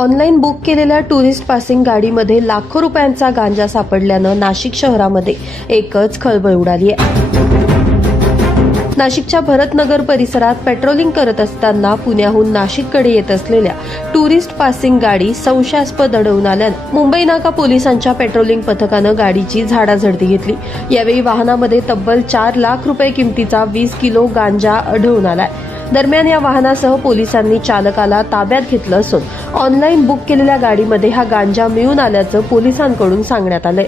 Online book केलेल्या tourist passing गाडीमध्ये लाखो रुपयांचा गांजा सापडल्यानं नाशिक शहरामध्ये एकच खळबळ उडाली आहे. नाशिकच्या भरतनगर परिसरात पेट्रोलिंग करत असताना पुण्याहून नाशिककडे येत असलेल्या टुरिस्ट पासिंग गाडी संशयास्पद अडवून आल्यानं मुंबई नाका पोलिसांच्या पेट्रोलिंग पथकानं गाडीची झाडाझडती घेतली. यावेळी वाहनामध्ये तब्बल चार लाख रुपये किमतीचा वीस किलो गांजा आढळून आलाय. दरम्यान या वाहनासह पोलिसांनी चालकाला ताब्यात घेतलं असून ऑनलाईन बुक केलेल्या गाडीमध्ये हा गांजा मिळून आल्याचं पोलिसांकडून सांगण्यात आलंय.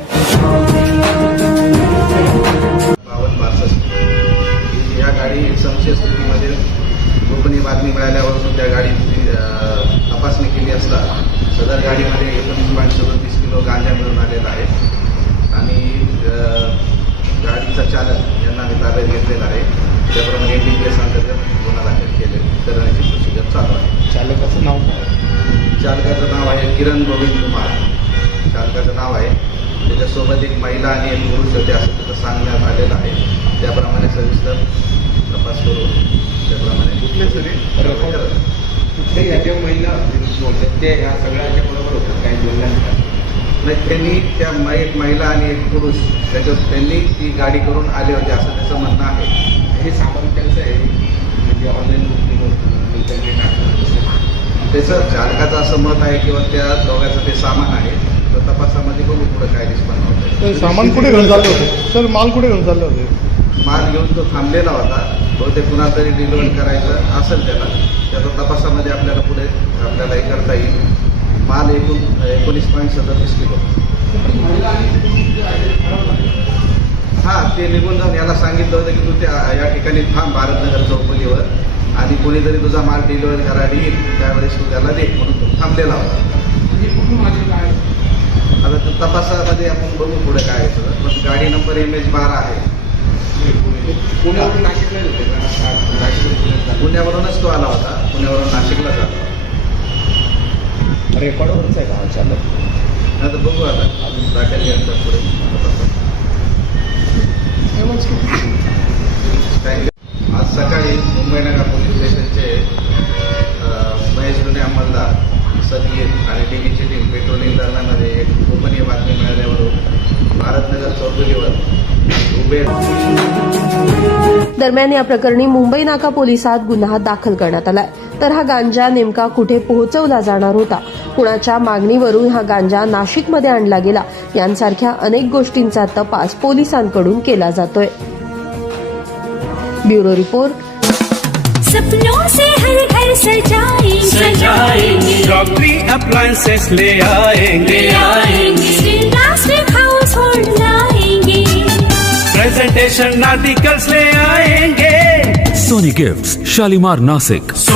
बावन्न या गाडी संशय स्थितीमध्ये गोपनीय बातमी मिळाल्यावरून त्या गाडीची तपासणी केली असता सदर गाडीमध्ये एकोणीस पॉईंट सदतीस किलो गांजा मिळून आलेला आहे. आणि गाडीचा चालक यांना मी ताब्यात घेतलेला आहे. त्याप्रमाणे एन डी पी एस अंतर्गत गुन्हा दाखल केले करण्याची प्रोसिजर चालू आहे. चालकाचं नाव काय? चालकाचं नाव आहे किरण गोविंद कुमार. चालकाचं नाव आहे. त्याच्यासोबत एक महिला आणि एक पुरुष होते असं तिथं सांगण्यात आलेलं आहे. त्याप्रमाणे सविस्तर तपास करून त्याप्रमाणे कुठले आहे. कुठले याच्या महिला बोलतात ते ह्या सगळ्याच्या बरोबर होतात काही बोलल्या नाही त्यांनी त्या एक महिला आणि एक पुरुष त्याच्या त्यांनी ती गाडी करून आले होते असं त्याचं म्हणणं आहे. हे सामान त्यांचं आहे. म्हणजे ऑनलाईन बुकिंग होतं त्याचं चालकाचं असं मत आहे किंवा त्या दोघांचं ते सामान आहे. तर तपासामध्ये बघू पुढं काय रिस्पॉन्स होतं सामान कुठे घेऊन चालले होते? सर माल कुठे घेऊन चालले होते? माल घेऊन तो थांबलेला होता. बहुतेक कुणा तरी डिलिव्हर करायचं असेल त्याला. त्याचा तपासामध्ये आपल्याला पुढे आपल्याला हे करता येईल. माल एकूण एकोणीस पॉईंट सदतीस किलो. हां ते निघून जाऊन याला सांगितलं होतं की तू त्या या ठिकाणी थांब भारतनगर चौपलीवर. आणि कोणीतरी तुझा माल डिलिव्हर करायला येईल त्यावेळेस तू त्याला दे म्हणून तो थांबलेला होता. आता तपासामध्ये आपण बघू पुढे काय पण गाडी नंबर एम एच बारा आहे. पुण्यावरून नाशिकला. पुण्यावरूनच तो आला होता. पुण्यावरून नाशिकला जातो. रेकॉर्डवरच आहे का हा चालक आता बघू आता. अजून घ्यायचं पुढे? आज सकाळी मुंबई नगर पोलीस स्टेशनचे महेश गुन्हे अंमलदार सदगीर आणि टीव्हीची टीम पेट्रोलिंग दरम्यानमध्ये एक गोपनीय बातमी मिळाल्यावरून भारतनगर चौधरीवर उबेर दरम्यान या प्रकरणी मुंबई नाका पोलिसात गुन्हा दाखल करण्यात आलाय. तर हा गांजा नेमका कुठे पोहोचवला जाणार होता? कुणाच्या मागणीवरून हा गांजा नाशिकमध्ये आणला गेला? यांसारख्या अनेक गोष्टींचा तपास पोलिसांकडून केला जातोय. Bureau report. सपनों से हर घर सजाएंगे। सजाएंगे। क्रॉकरी अप्लायंसेस ले आएंगे। ले आएंगे। प्लास्टिक हाउस होल्ड लाएंगे। प्रेजेंटेशन आर्टिकल्स ले आएंगे। Sony Gifts, Shalimar Nasik.